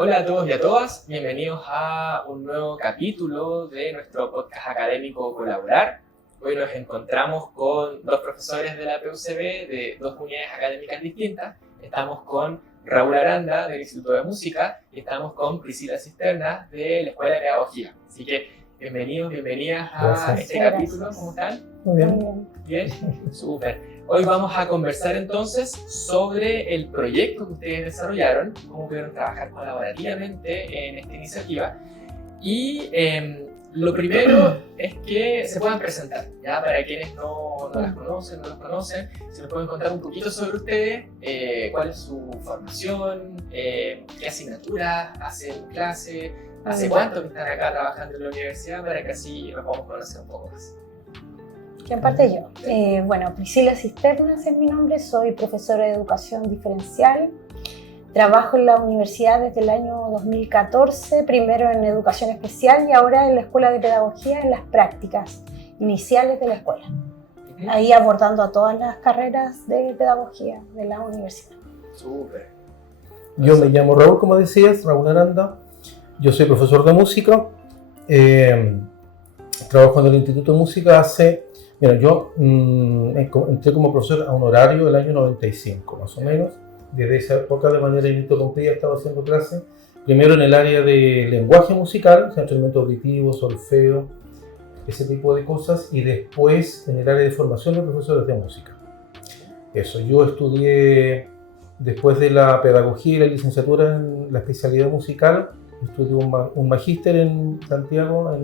Hola a todos y a todas, bienvenidos a un nuevo capítulo de nuestro podcast académico Colaborar. Hoy nos encontramos con dos profesores de la PUCB de dos unidades académicas distintas. Estamos con Raúl Aranda del Instituto de Música y estamos con Priscila Cisterna de la Escuela de Pedagogía. Así que bienvenidos, bienvenidas a este capítulo. ¿Cómo están? Muy bien. Bien, súper. Hoy vamos a conversar entonces sobre el proyecto que ustedes desarrollaron, cómo pudieron trabajar colaborativamente en esta iniciativa. Y lo primero es que se puedan presentar, ¿ya? Para quienes no las conocen, no los conocen, si nos pueden contar un poquito sobre ustedes, cuál es su formación, qué asignaturas hacen clase, hace cuánto que están acá trabajando en la universidad, para que así nos podamos conocer un poco más. ¿Quién parte yo? Bueno, Priscila Cisternas es mi nombre, soy profesora de educación diferencial. Trabajo en la universidad desde el año 2014, primero en educación especial y ahora en la Escuela de Pedagogía en las prácticas iniciales de la escuela. Ahí abordando a todas las carreras de pedagogía de la universidad. Súper. Yo me llamo Raúl, como decías, Raúl Aranda. Yo soy profesor de música. Trabajo en el Instituto de Música Mira, yo entré como profesor a honorario el año 95, más o menos. Desde esa época, de manera ininterrumpida, estaba haciendo clases. Primero en el área de lenguaje musical, instrumento auditivo, solfeo, ese tipo de cosas. Y después en el área de formación de profesores de música. Eso, yo estudié, después de la pedagogía y la licenciatura en la especialidad musical, estudié un magíster en Santiago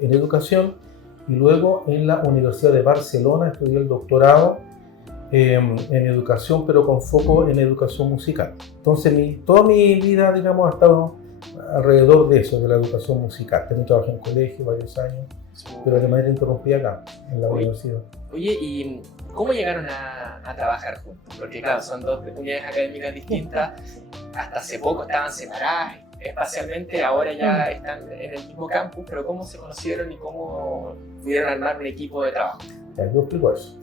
en educación. Y luego en la Universidad de Barcelona estudié el doctorado en educación, pero con foco en educación musical. Entonces toda mi vida, digamos, ha estado alrededor de eso, de la educación musical. También trabajé en colegio varios años, pero de manera interrumpida acá, en la universidad. Oye, ¿y cómo llegaron a trabajar juntos? Porque claro, son dos unidades académicas distintas, hasta hace poco estaban separadas espacialmente, ahora ya están en el mismo campus, pero ¿cómo se conocieron y cómo pudieron armar un equipo de trabajo? Ya, yo explico eso.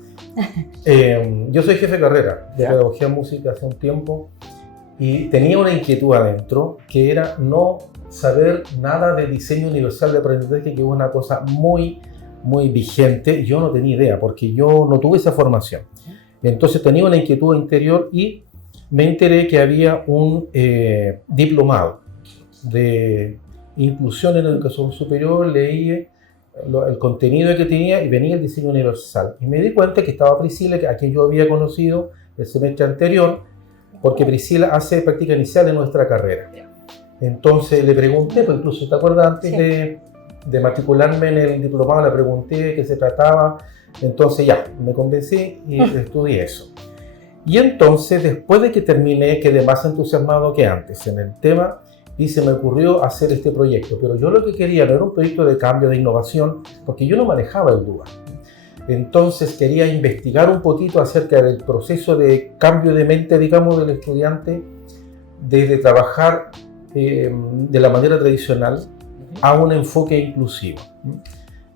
Yo soy jefe de carrera de pedagogía en música hace un tiempo y tenía una inquietud adentro que era no saber nada de diseño universal de aprendizaje, que es una cosa muy vigente. Yo no tenía idea porque yo no tuve esa formación. Entonces tenía una inquietud interior y me enteré que había un diplomado de inclusión en la educación superior. Leí el contenido que tenía y venía el diseño universal. Y me di cuenta que estaba Priscila, a quien yo había conocido el semestre anterior, porque Priscila hace práctica inicial en nuestra carrera. Entonces le pregunté, pues incluso te acuerdas antes de matricularme en el diplomado, le pregunté de qué se trataba. Entonces ya, me convencí y estudié eso. Y entonces, después de que terminé, quedé más entusiasmado que antes en el tema y se me ocurrió hacer este proyecto. Pero yo lo que quería no era un proyecto de cambio, de innovación, porque yo no manejaba el DUA. Entonces quería investigar un poquito acerca del proceso de cambio de mente, digamos, del estudiante, desde trabajar de la manera tradicional a un enfoque inclusivo.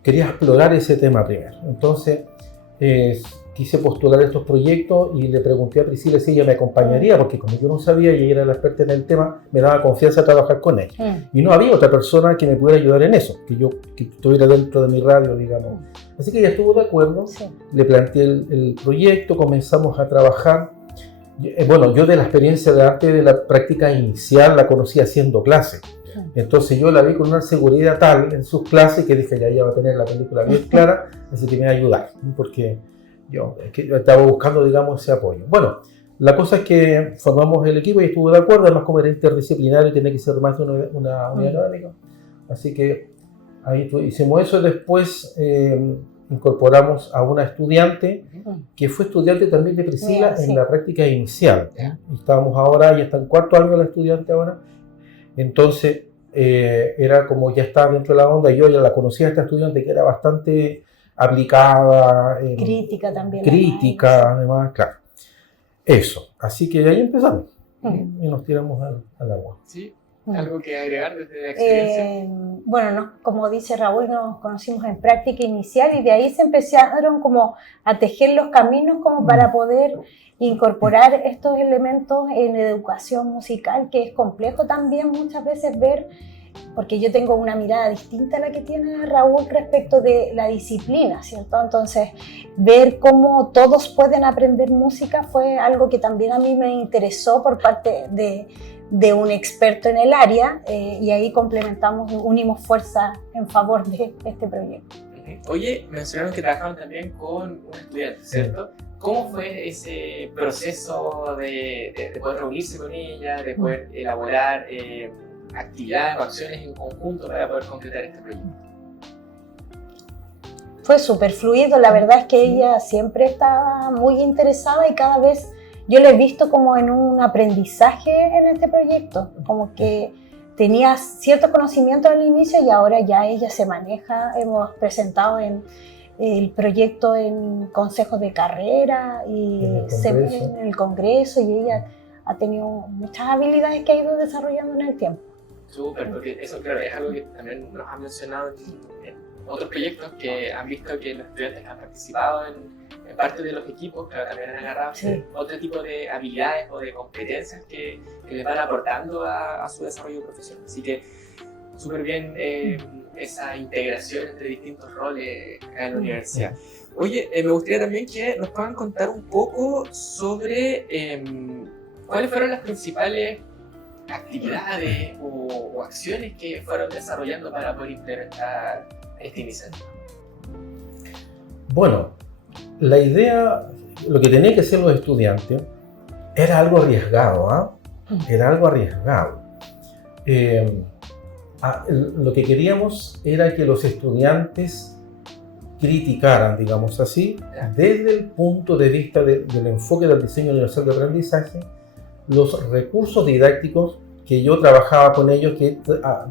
Quería explorar ese tema primero. Entonces quise postular estos proyectos y le pregunté a Priscila si ella me acompañaría, porque como yo no sabía y ella era la experta en el tema, me daba confianza trabajar con ella. Y no había otra persona que me pudiera ayudar en eso, que estuviera dentro de mi radio, digamos. Así que ella estuvo de acuerdo, le planteé el proyecto, comenzamos a trabajar. Bueno, yo de la experiencia de arte de la práctica inicial la conocí haciendo clases. Entonces yo la vi con una seguridad tal en sus clases que dije, ya ella va a tener la película bien clara, así que me va a ayudar, porque yo estaba buscando, digamos, ese apoyo. Bueno, la cosa es que formamos el equipo y estuvo de acuerdo, además como era interdisciplinario y tenía que ser más de una unidad académica. Así que ahí hicimos eso. Después incorporamos a una estudiante que fue estudiante también de Priscila en la práctica inicial. Estábamos ahora, ya está en cuarto año la estudiante ahora. Entonces era como ya estaba dentro de la onda, yo ya la conocía a esta estudiante que era bastante aplicada, crítica también. Crítica, además, claro. Eso, así que ahí empezamos y nos tiramos al agua. Sí. ¿Algo que agregar desde la experiencia? Bueno, como dice Raúl, nos conocimos en práctica inicial y de ahí se empezaron como a tejer los caminos como para poder incorporar estos elementos en educación musical, que es complejo también muchas veces ver, porque yo tengo una mirada distinta a la que tiene Raúl respecto de la disciplina, ¿cierto? Entonces, ver cómo todos pueden aprender música fue algo que también a mí me interesó por parte de un experto en el área, y ahí complementamos, unimos fuerza en favor de este proyecto. Oye, mencionaron que trabajaron también con un estudiante, ¿cierto? ¿Cómo fue ese proceso de poder reunirse con ella, de poder elaborar actividades o acciones en conjunto para poder completar este proyecto? Fue súper fluido, la verdad es que ella siempre estaba muy interesada y cada vez yo la he visto como en un aprendizaje en este proyecto, como que tenía cierto conocimiento al inicio y ahora ya ella se maneja. Hemos presentado el proyecto en consejos de carrera y en el congreso, y ella ha tenido muchas habilidades que ha ido desarrollando en el tiempo. Súper, porque eso, claro, es algo que también nos han mencionado en otros proyectos, que han visto que los estudiantes que han participado en parte de los equipos, claro, también han agarrado otro tipo de habilidades o de competencias que les van aportando a su desarrollo profesional. Así que súper bien esa integración entre distintos roles en la universidad. Oye, me gustaría también que nos puedan contar un poco sobre cuáles fueron las principales actividades o acciones que fueron desarrollando para poder implementar esta iniciativa. Bueno, la idea, lo que tenían que hacer los estudiantes era algo arriesgado, era algo arriesgado. Lo que queríamos era que los estudiantes criticaran, digamos así, desde el punto de vista del enfoque del diseño universal de aprendizaje, los recursos didácticos que yo trabajaba con ellos, que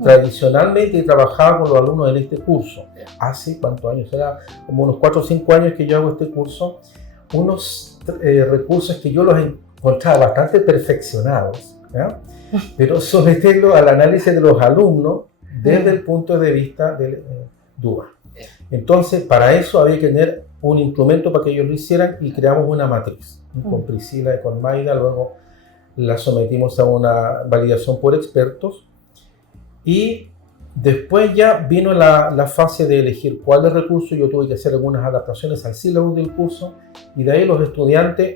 tradicionalmente trabajaba con los alumnos en este curso. Hace cuántos años, era como unos 4 o 5 años que yo hago este curso, unos recursos que yo los encontraba bastante perfeccionados, ¿ya? Pero someterlo al análisis de los alumnos desde el punto de vista del DUA. Entonces, para eso había que tener un instrumento para que ellos lo hicieran y creamos una matriz con Priscila y con Maida. Luego la sometimos a una validación por expertos y después ya vino la fase de elegir cuál es el recurso. Yo tuve que hacer algunas adaptaciones al sílabo del curso y de ahí los estudiantes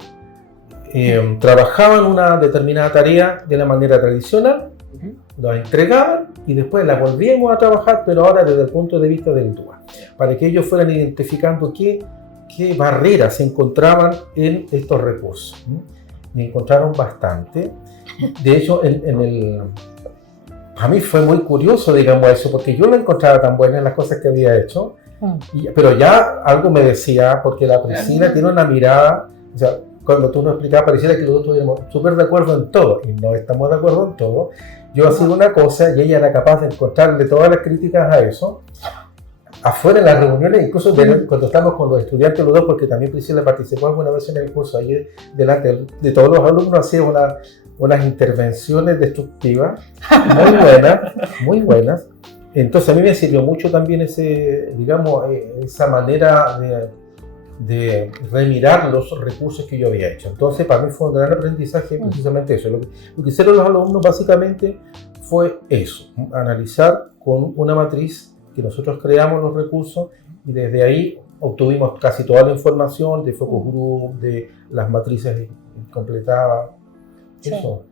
trabajaban una determinada tarea de la manera tradicional, la entregaban y después la volvíamos a trabajar, pero ahora desde el punto de vista del DUA, para que ellos fueran identificando qué barreras se encontraban en estos recursos. Y encontraron bastante. De hecho, a mí fue muy curioso, digamos, eso, porque yo no encontraba tan buenas en las cosas que había hecho, pero ya algo me decía, porque la Priscila tiene una mirada, o sea, cuando tú nos explicabas, pareciera que nosotros estuviéramos súper de acuerdo en todo, y no estamos de acuerdo en todo. Yo hacía una cosa y ella era capaz de encontrarle todas las críticas a eso, afuera en las reuniones, incluso cuando estamos con los estudiantes los dos, porque también Priscila participó alguna vez en el curso, ahí delante de todos los alumnos hacía unas intervenciones destructivas muy buenas. Entonces a mí me sirvió mucho también esa manera de remirar los recursos que yo había hecho. Entonces para mí fue un gran aprendizaje precisamente eso. Lo que hicieron los alumnos básicamente fue eso, analizar con una matriz que nosotros creamos los recursos y desde ahí obtuvimos casi toda la información de focus group, de las matrices completadas. Sí. Eso.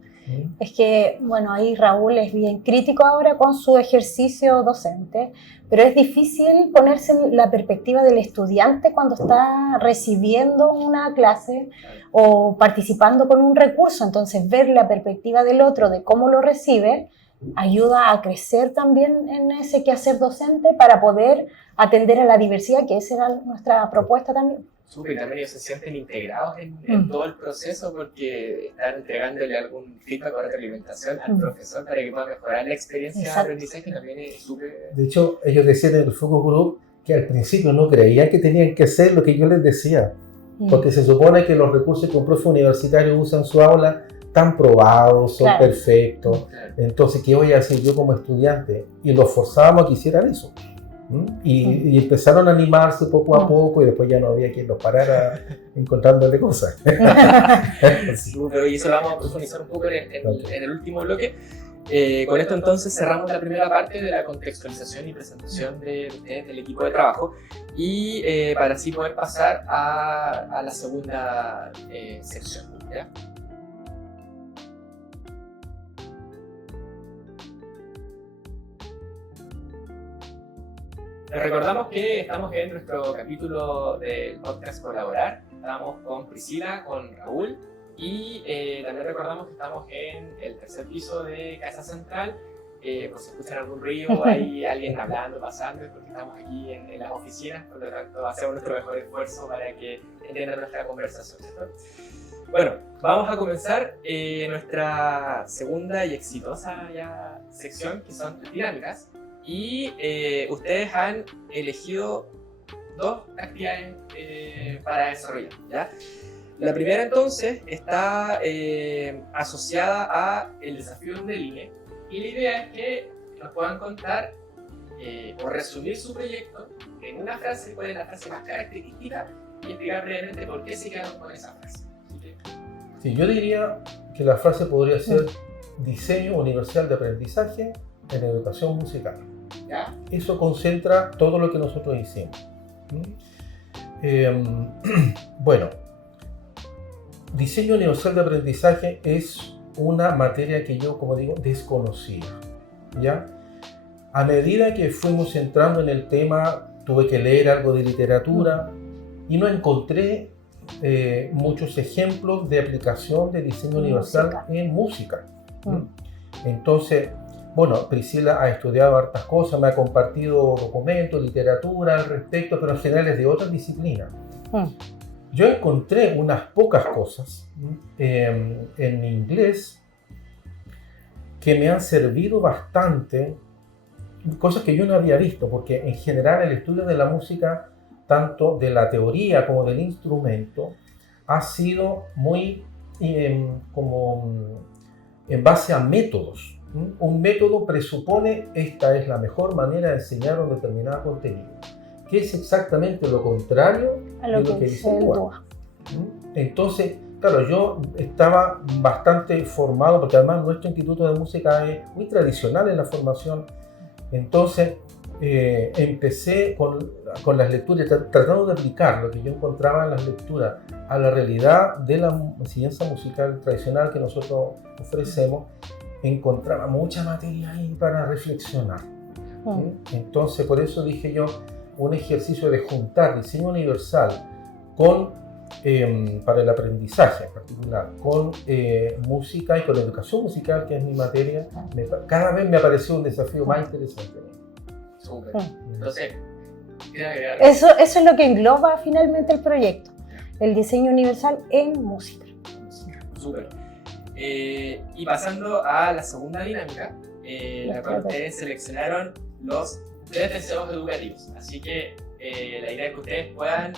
Es que, bueno, ahí Raúl es bien crítico ahora con su ejercicio docente, pero es difícil ponerse en la perspectiva del estudiante cuando está recibiendo una clase o participando con un recurso. Entonces, ver la perspectiva del otro, de cómo lo recibe, ayuda a crecer también en ese quehacer docente para poder atender a la diversidad, que esa era nuestra propuesta también. Súper, también ellos se sienten integrados en todo el proceso porque están entregándole algún feedback o retroalimentación al profesor para que pueda mejorar la experiencia de aprendizaje, también es súper... De hecho, ellos decían en el focus group que al principio no creían que tenían que hacer lo que yo les decía, porque se supone que los recursos que un profe universitario usa en su aula están probados, son Claro. perfectos. Claro. Entonces, ¿qué voy a hacer yo como estudiante? Y los forzábamos a que hicieran eso. Y empezaron a animarse poco a poco y después ya no había quien los parara encontrándole cosas. Sí, pero y eso lo vamos a profundizar un poco en el último bloque. Con esto entonces cerramos la primera parte de la contextualización y presentación de ustedes del equipo de trabajo y para así poder pasar a la segunda sección, ¿ya? Les recordamos que estamos en nuestro capítulo del podcast Colaborar. Estamos con Priscila, con Raúl y también recordamos que estamos en el tercer piso de Casa Central. Por si escuchan algún ruido, hay alguien hablando, pasando, es porque estamos aquí en las oficinas, por lo tanto hacemos nuestro mejor esfuerzo para que entiendan nuestra conversación, ¿cierto? Bueno, vamos a comenzar nuestra segunda y exitosa ya sección, que son las dinámicas. Y ustedes han elegido dos actividades para desarrollar, ¿ya? La primera entonces está asociada a el desafío de línea y la idea es que nos puedan contar o resumir su proyecto en una frase, cuál es la frase más característica y explicar brevemente por qué se quedaron con esa frase. Sí, yo diría que la frase podría ser diseño universal de aprendizaje en educación musical. ¿Ya? Eso concentra todo lo que nosotros hicimos. Bueno, diseño universal de aprendizaje es una materia que yo, como digo, desconocía, ¿ya? A medida que fuimos entrando en el tema, tuve que leer algo de literatura y no encontré muchos ejemplos de aplicación de diseño universal en música. Entonces, bueno, Priscila ha estudiado hartas cosas, me ha compartido documentos, literatura al respecto, pero en general es de otras disciplinas. Yo encontré unas pocas cosas en inglés que me han servido bastante, cosas que yo no había visto, porque en general el estudio de la música, tanto de la teoría como del instrumento, ha sido muy como en base a métodos. Un método presupone esta es la mejor manera de enseñar un determinado contenido, que es exactamente lo contrario A lo de lo que dice el DUA. Entonces, claro, yo estaba bastante formado, porque además nuestro instituto de música es muy tradicional en la formación. Entonces, empecé con las lecturas, tratando de aplicar lo que yo encontraba en las lecturas a la realidad de la enseñanza musical tradicional que nosotros ofrecemos. Encontraba mucha materia ahí para reflexionar. Entonces, por eso dije yo, un ejercicio de juntar diseño universal con, para el aprendizaje en particular, con música y con educación musical, que es mi materia, cada vez me pareció un desafío más interesante. Súper. Entonces, Eso es lo que engloba finalmente el proyecto, el diseño universal en música. súper. Y pasando a la segunda dinámica, la cual ustedes seleccionaron los 3 deseos educativos. Así que la idea es que ustedes puedan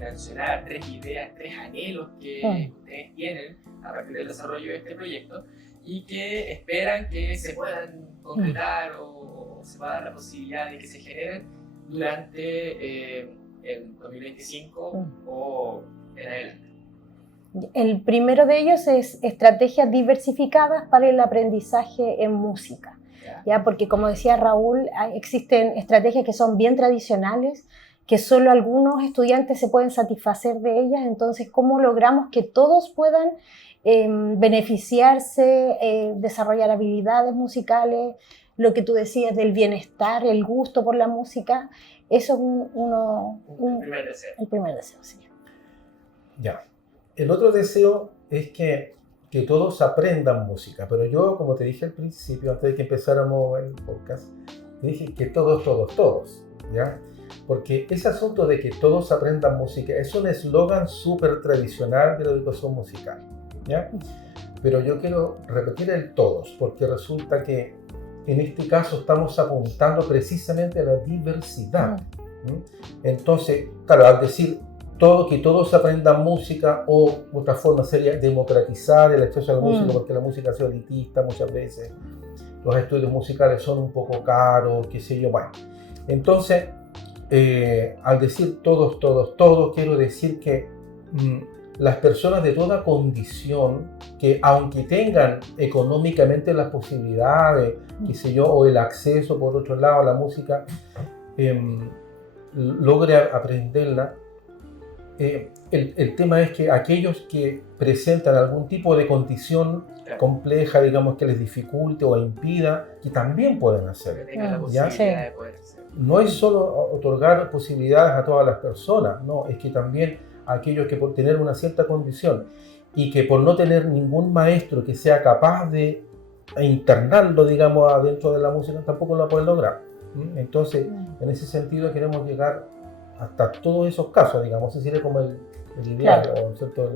mencionar 3 ideas, 3 anhelos que ustedes tienen a partir del desarrollo de este proyecto y que esperan que se puedan concretar o se pueda dar la posibilidad de que se generen durante el 2025 o en adelante. El primero de ellos es estrategias diversificadas para el aprendizaje en música. ¿Ya? Porque como decía Raúl, existen estrategias que son bien tradicionales, que solo algunos estudiantes se pueden satisfacer de ellas. Entonces, ¿cómo logramos que todos puedan beneficiarse, desarrollar habilidades musicales, lo que tú decías del bienestar, el gusto por la música? Eso es el primer deseo. El primer deseo, sí. Ya. El otro deseo es que todos aprendan música, pero yo, como te dije al principio, antes de que empezáramos el podcast, te dije que todos, ¿ya? Porque ese asunto de que todos aprendan música es un eslogan súper tradicional de la educación musical, ¿ya? Pero yo quiero repetir el todos, porque resulta que en este caso estamos apuntando precisamente a la diversidad. Entonces, claro, al decir que todos aprendan música, o otra forma sería democratizar el acceso a la música, porque la música ha sido elitista muchas veces, los estudios musicales son un poco caros, qué sé yo, bueno. Entonces, al decir todos, quiero decir que las personas de toda condición, que aunque tengan económicamente las posibilidades, qué sé yo, o el acceso por otro lado a la música, logre aprenderla. El tema es que aquellos que presentan algún tipo de condición compleja, digamos, que les dificulte o impida, que también pueden hacerlo. Que tengan la posibilidad de poder hacerlo. No es solo otorgar posibilidades a todas las personas, no, es que también aquellos que por tener una cierta condición y que por no tener ningún maestro que sea capaz de internarlo, digamos, adentro de la música, tampoco lo pueden lograr. Entonces, en ese sentido queremos llegar hasta todos esos casos, digamos, ese sería como el ideal, claro. O ¿cierto?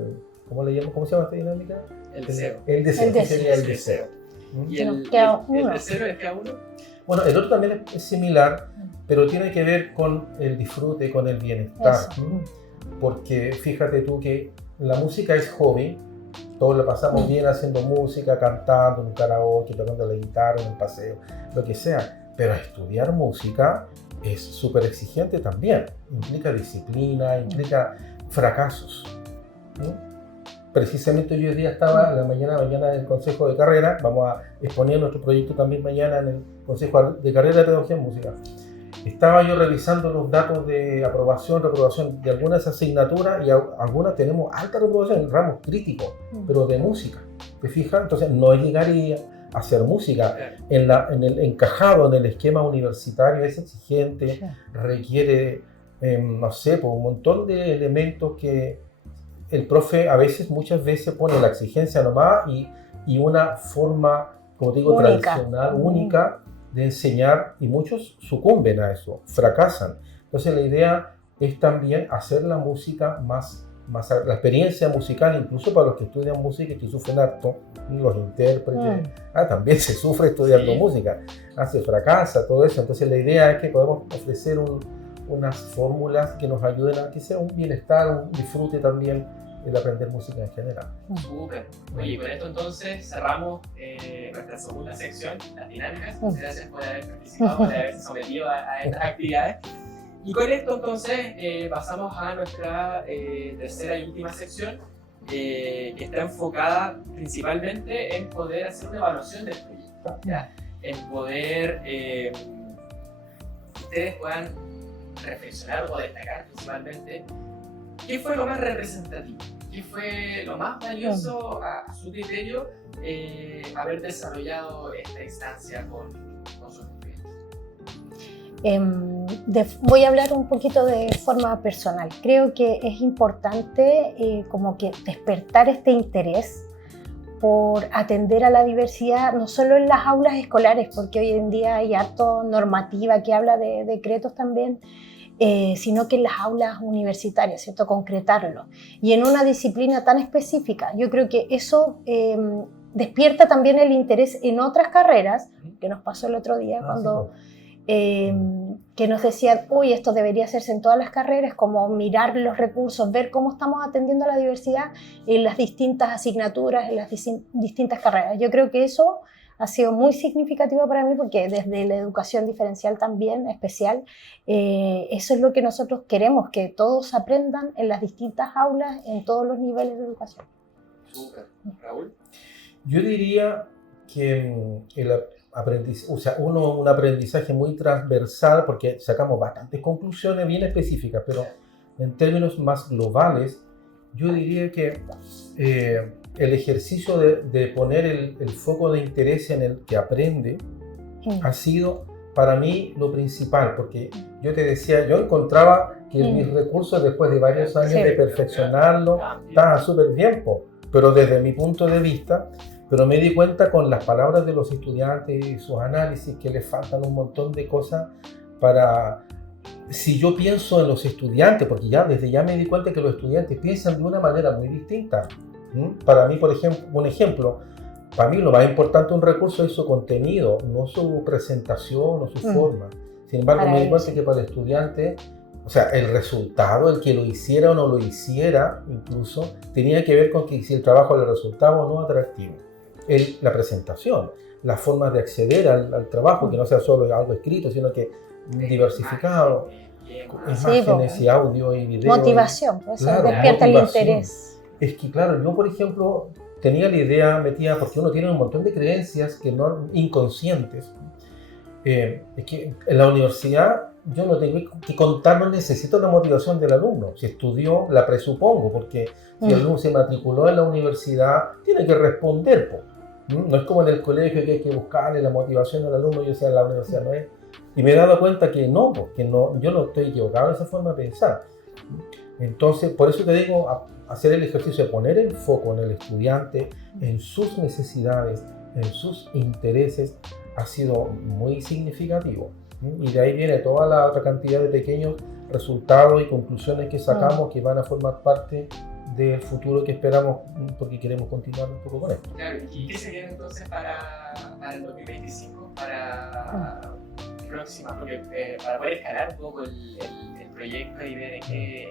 ¿Cómo se llama esta dinámica? El deseo. El deseo, sería el deseo. ¿Y el tercero es cada uno? Bueno, el otro también es similar, pero tiene que ver con el disfrute, con el bienestar. Porque fíjate tú que la música es hobby, todos la pasamos bien haciendo música, cantando en un karaoke, tocando la guitarra, en un paseo, lo que sea, pero estudiar música es súper exigente también, implica disciplina, implica fracasos. Precisamente yo hoy día estaba en la mañana del Consejo de Carrera, vamos a exponer nuestro proyecto también mañana en el Consejo de Carrera de Pedagogía en Música. Estaba yo revisando los datos de aprobación, reprobación de algunas asignaturas, y algunas tenemos alta reprobación en ramos críticos, pero de música, ¿te fijas? Entonces no es llegar y hacer música, en el encajado en el esquema universitario es exigente, requiere, no sé, pues, un montón de elementos que el profe muchas veces pone la exigencia nomás y una forma, como digo, tradicional, única de enseñar, y muchos sucumben a eso, fracasan. Entonces la idea es también hacer la música más la experiencia musical, incluso para los que estudian música y que sufren harto, los intérpretes, también se sufre estudiando música, se fracasa, todo eso. Entonces la idea es que podemos ofrecer unas fórmulas que nos ayuden a que sea un bienestar, un disfrute también el aprender música en general. Súper. Oye, con esto entonces cerramos nuestra segunda sección, las dinámicas. Muchas gracias por haber participado, por haberse sometido a estas actividades. Y con esto entonces pasamos a nuestra tercera y última sección, que está enfocada principalmente en poder hacer una evaluación del proyecto, ¿ya? En poder que ustedes puedan reflexionar o destacar principalmente qué fue lo más representativo, qué fue lo más valioso a su criterio haber desarrollado esta instancia con sus estudiantes. Voy a hablar un poquito de forma personal. Creo que es importante como que despertar este interés por atender a la diversidad, no solo en las aulas escolares, porque hoy en día hay harto normativa que habla de decretos también, sino que en las aulas universitarias, ¿cierto? Concretarlo. Y en una disciplina tan específica, yo creo que eso despierta también el interés en otras carreras, que nos pasó el otro día cuando... que nos decían, uy, esto debería hacerse en todas las carreras, como mirar los recursos, ver cómo estamos atendiendo a la diversidad en las distintas asignaturas, en las distintas carreras. Yo creo que eso ha sido muy significativo para mí, porque desde la educación diferencial también, especial, eso es lo que nosotros queremos, que todos aprendan en las distintas aulas, en todos los niveles de educación. Súper. Raúl. Yo diría que un aprendizaje muy transversal, porque sacamos bastantes conclusiones bien específicas, pero en términos más globales, yo diría que el ejercicio de poner el foco de interés en el que aprende ha sido para mí lo principal, porque yo te decía, yo encontraba que mis recursos después de varios años de perfeccionarlo estaban súper bien, pero desde mi punto de vista. Pero me di cuenta con las palabras de los estudiantes y sus análisis que les faltan un montón de cosas para... Si yo pienso en los estudiantes, porque desde ya me di cuenta que los estudiantes piensan de una manera muy distinta. Para mí, por ejemplo, para mí lo más importante de un recurso es su contenido, no su presentación o su forma. Sin embargo, me di cuenta que para el estudiante, o sea, el resultado, el que lo hiciera o no lo hiciera, incluso, tenía que ver con que si el trabajo le resultaba o no atractivo. La presentación, las formas de acceder al trabajo, que no sea solo algo escrito, sino que diversificado, imágenes y audio y video. Motivación, pues claro, despierta el motivación. interés. Es que, claro, yo, por ejemplo, tenía la idea metida, porque uno tiene un montón de creencias que no, inconscientes. Es que en la universidad yo no tengo que contar, no necesito la motivación del alumno. Si estudió, la presupongo, porque si el alumno se matriculó en la universidad, tiene que responder. No es como en el colegio que hay que buscarle la motivación al alumno, yo sea en la universidad no es. Y me he dado cuenta que no, yo no estoy equivocado en esa forma de pensar. Entonces, por eso te digo, hacer el ejercicio de poner el foco en el estudiante, en sus necesidades, en sus intereses, ha sido muy significativo. Y de ahí viene toda la otra cantidad de pequeños resultados y conclusiones que sacamos que van a formar parte del futuro que esperamos, porque queremos continuar un poco con esto. Claro, ¿y qué se viene entonces para el 2025? Para próxima, porque para poder escalar un poco el proyecto y ver en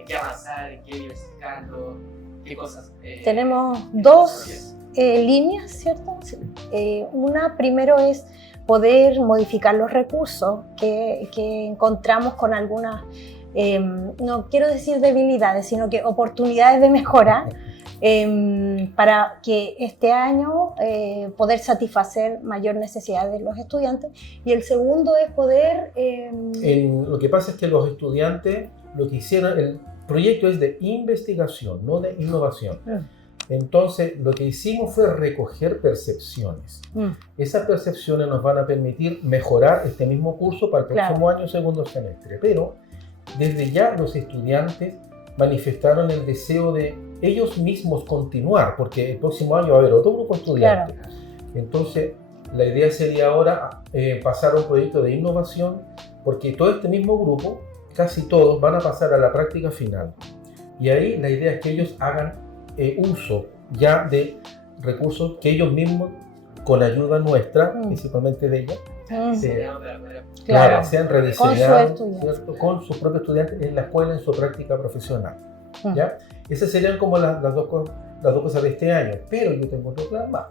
qué avanzar, en qué diversificarlo, qué cosas. Tenemos dos líneas, ¿cierto? Una primero es poder modificar los recursos que encontramos con algunas, no quiero decir debilidades, sino que oportunidades de mejora para que este año poder satisfacer mayor necesidad de los estudiantes. Y el segundo es poder... Lo que pasa es que los estudiantes, lo que hicieron, el proyecto es de investigación, no de innovación. Entonces, lo que hicimos fue recoger percepciones. Esas percepciones nos van a permitir mejorar este mismo curso para el próximo año, segundo semestre. Pero, desde ya los estudiantes manifestaron el deseo de ellos mismos continuar, porque el próximo año va a haber otro grupo de estudiantes. Entonces, la idea sería ahora pasar a un proyecto de innovación, porque todo este mismo grupo, casi todos, van a pasar a la práctica final. Y ahí la idea es que ellos hagan uso ya de recursos que ellos mismos, con ayuda nuestra, principalmente de ellos, sean rediseñados con sus propios estudiantes en la escuela, en su práctica profesional. ¿Ya? Esas serían como las dos cosas de este año. Pero yo tengo otro plan más,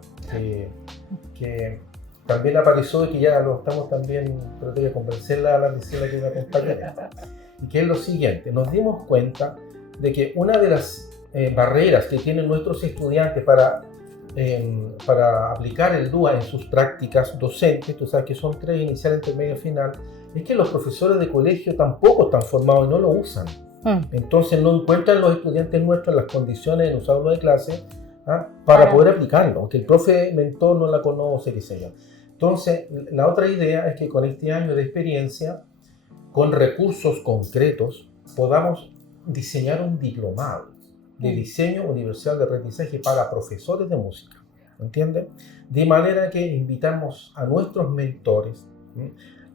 que también apareció y que ya lo estamos también, pero tengo que convencerla a la Gisela que me acompaña, y que es lo siguiente. Nos dimos cuenta de que una de las barreras que tienen nuestros estudiantes para aplicar el DUA en sus prácticas docentes, tú sabes que son 3, inicial, intermedio y final, es que los profesores de colegio tampoco están formados y no lo usan. Entonces no encuentran los estudiantes nuestros las condiciones en un aula de clase para poder aplicarlo, aunque el profe mentor no la conoce, qué sé yo. Entonces, la otra idea es que con este año de experiencia, con recursos concretos, podamos diseñar un diplomado de diseño universal de aprendizaje para profesores de música, ¿entiendes? De manera que invitamos a nuestros mentores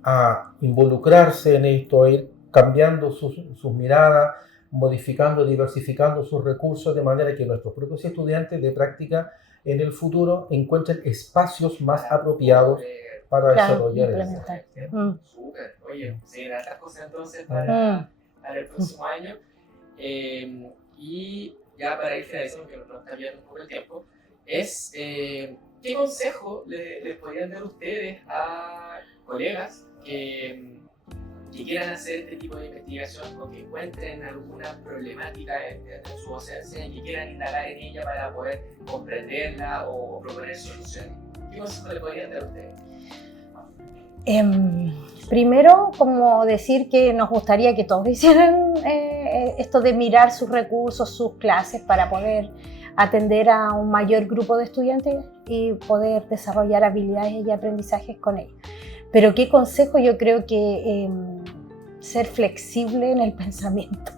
a involucrarse en esto, a ir cambiando sus miradas, modificando, diversificando sus recursos, de manera que nuestros propios estudiantes de práctica en el futuro encuentren espacios más apropiados para desarrollar el Súper, oye, se vienen otras cosas entonces para el próximo año. Y ya para ir finalizando, que nos está cambiando un poco el tiempo, es ¿qué consejo les podrían dar ustedes a colegas que quieran hacer este tipo de investigación o que encuentren alguna problemática en su docencia y que quieran indagar en ella para poder comprenderla o proponer soluciones? ¿Qué consejo les podrían dar a ustedes? Primero, como decir que nos gustaría que todos hicieran esto de mirar sus recursos, sus clases, para poder atender a un mayor grupo de estudiantes y poder desarrollar habilidades y aprendizajes con ellos. Pero ¿qué consejo? Yo creo que ser flexible en el pensamiento.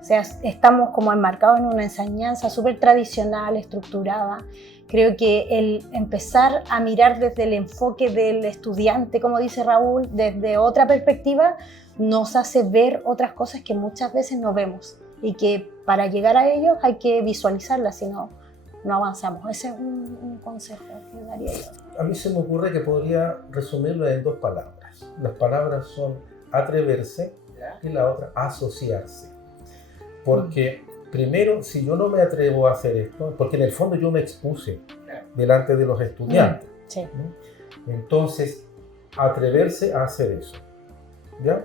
O sea, estamos como enmarcados en una enseñanza súper tradicional, estructurada. Creo que el empezar a mirar desde el enfoque del estudiante, como dice Raúl, desde otra perspectiva, nos hace ver otras cosas que muchas veces no vemos y que para llegar a ellos hay que visualizarlas, si no, no avanzamos. Ese es un consejo que daría yo. A mí se me ocurre que podría resumirlo en 2 palabras. Las palabras son atreverse y la otra, asociarse. Porque primero, si yo no me atrevo a hacer esto, porque en el fondo yo me expuse delante de los estudiantes. Sí. Entonces, atreverse a hacer eso, ¿ya?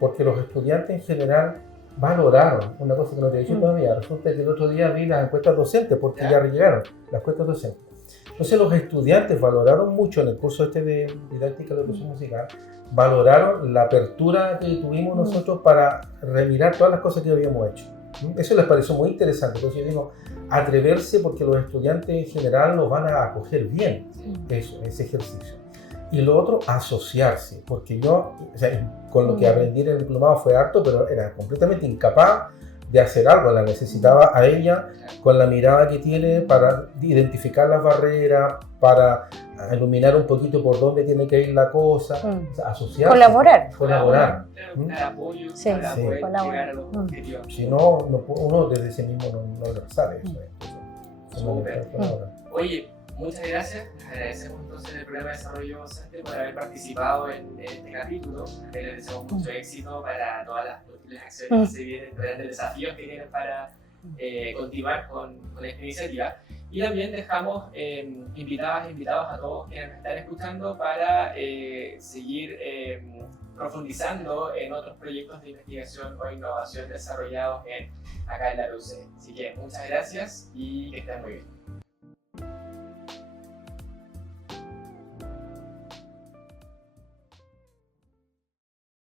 Porque los estudiantes en general valoraron, una cosa que no te he dicho todavía, resulta que el otro día vi las encuestas docentes, porque ya llegaron las encuestas docentes. Entonces los estudiantes valoraron mucho en el curso este de didáctica de educación musical, valoraron la apertura que tuvimos nosotros para remirar todas las cosas que habíamos hecho. Eso les pareció muy interesante. Entonces yo digo, atreverse porque los estudiantes en general los van a acoger bien, ese ejercicio. Y lo otro, asociarse, porque yo, o sea, con lo que aprendí en el diplomado fue harto, pero era completamente incapaz de hacer algo. La necesitaba a ella con la mirada que tiene para identificar las barreras, para iluminar un poquito por dónde tiene que ir la cosa, o sea, asociarse. Colaborar. Dar apoyo Sí, para poder colaborar. llegar a los objetivos. Si no, uno desde sí mismo no lo sabe. Súper. Oye, muchas gracias. Les agradecemos entonces el programa de desarrollo docente por haber participado en este capítulo. Les deseamos mucho éxito para todas las posibles acciones que se vienen, los grandes desafíos que tienen para continuar con esta iniciativa. Y también dejamos invitados a todos quienes nos están escuchando para seguir profundizando en otros proyectos de investigación o innovación desarrollados acá en la UC. Así que muchas gracias y que estén muy bien.